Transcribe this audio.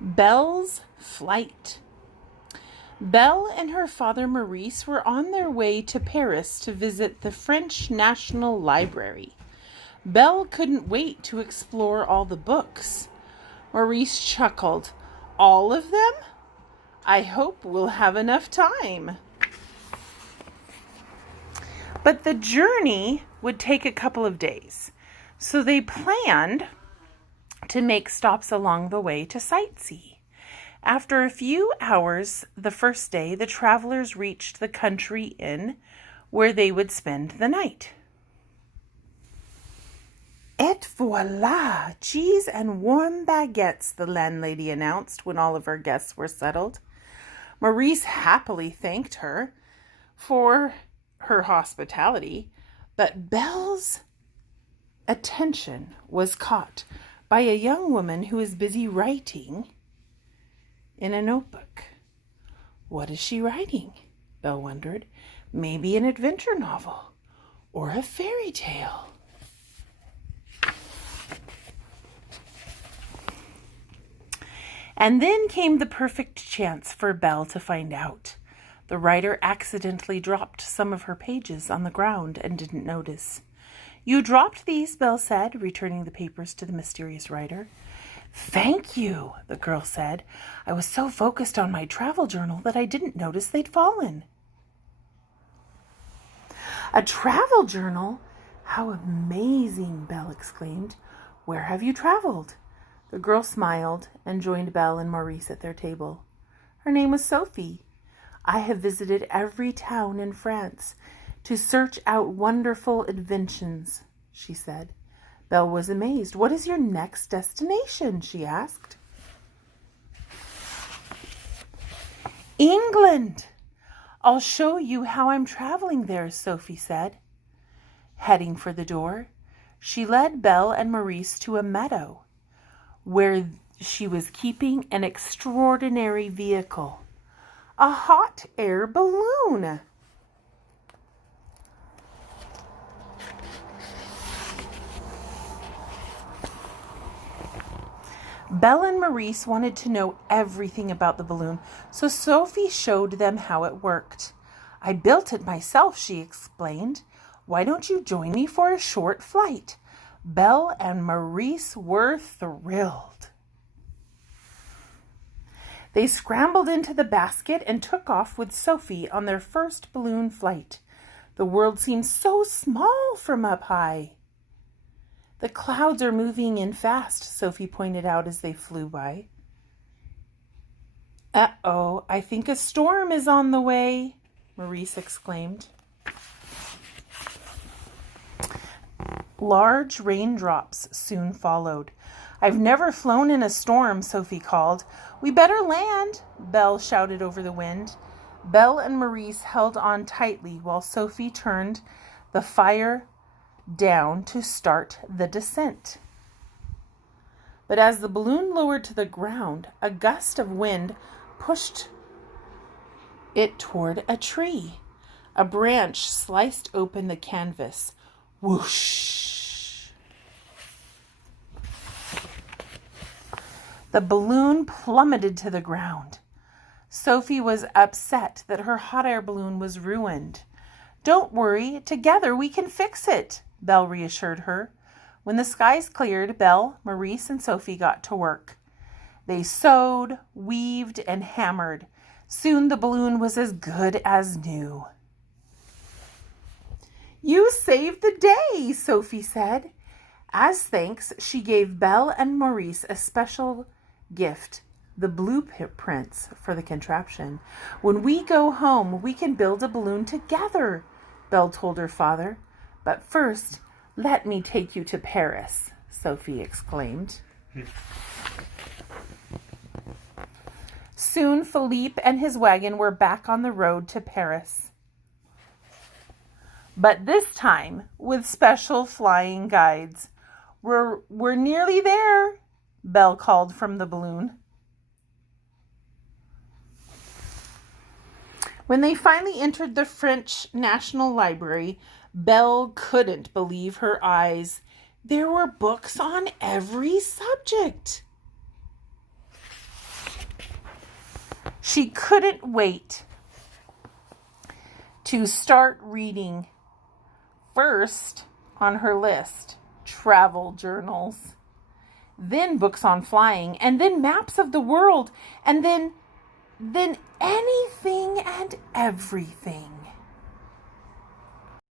Belle's flight. Belle and her father Maurice were on their way to Paris to visit the French National Library. Belle couldn't wait to explore all the books. Maurice chuckled. All of them? I hope we'll have enough time. But the journey would take a couple of days, so they planned to make stops along the way to sightsee. After a few hours the first day, the travelers reached the country inn where they would spend the night. Et voila! Cheese and warm baguettes, the landlady announced when all of her guests were settled. Maurice happily thanked her for her hospitality, but Belle's attention was caught by a young woman who was busy writing in a notebook. What is she writing? Belle wondered. Maybe an adventure novel or a fairy tale. And then came the perfect chance for Belle to find out. The writer accidentally dropped some of her pages on the ground and didn't notice. You dropped these, Belle said, returning the papers to the mysterious writer. Thank you, the girl said. I was so focused on my travel journal that I didn't notice they'd fallen. A travel journal? How amazing, Belle exclaimed. Where have you traveled? The girl smiled and joined Belle and Maurice at their table. Her name was Sophie. I have visited every town in France to search out wonderful inventions, she said. Belle was amazed. What is your next destination? She asked. England. I'll show you how I'm traveling there, Sophie said. Heading for the door, she led Belle and Maurice to a meadow where she was keeping an extraordinary vehicle, a hot air balloon. Belle and Maurice wanted to know everything about the balloon, so Sophie showed them how it worked. I built it myself, she explained. Why don't you join me for a short flight? Belle and Maurice were thrilled. They scrambled into the basket and took off with Sophie on their first balloon flight. The world seemed so small from up high. The clouds are moving in fast, Sophie pointed out as they flew by. Uh-oh, I think a storm is on the way, Maurice exclaimed. Large raindrops soon followed. I've never flown in a storm, Sophie called. We better land, Belle shouted over the wind. Belle and Maurice held on tightly while Sophie turned the fire down to start the descent. But as the balloon lowered to the ground, a gust of wind pushed it toward a tree. A branch sliced open the canvas. Whoosh! The balloon plummeted to the ground. Sophie was upset that her hot air balloon was ruined. Don't worry, together we can fix it, Belle reassured her. When the skies cleared, Belle, Maurice, and Sophie got to work. They sewed, weaved, and hammered. Soon the balloon was as good as new. You saved the day, Sophie said. As thanks, she gave Belle and Maurice a special gift, the blueprints for the contraption. When we go home, we can build a balloon together, Belle told her father. But first, let me take you to Paris, Sophie exclaimed. Soon Philippe and his wagon were back on the road to Paris. But this time with special flying guides. We're nearly there, Belle called from the balloon. When they finally entered the French National Library, Belle couldn't believe her eyes. There were books on every subject. She couldn't wait to start reading. First on her list, travel journals, then books on flying, and then maps of the world, and then anything and everything.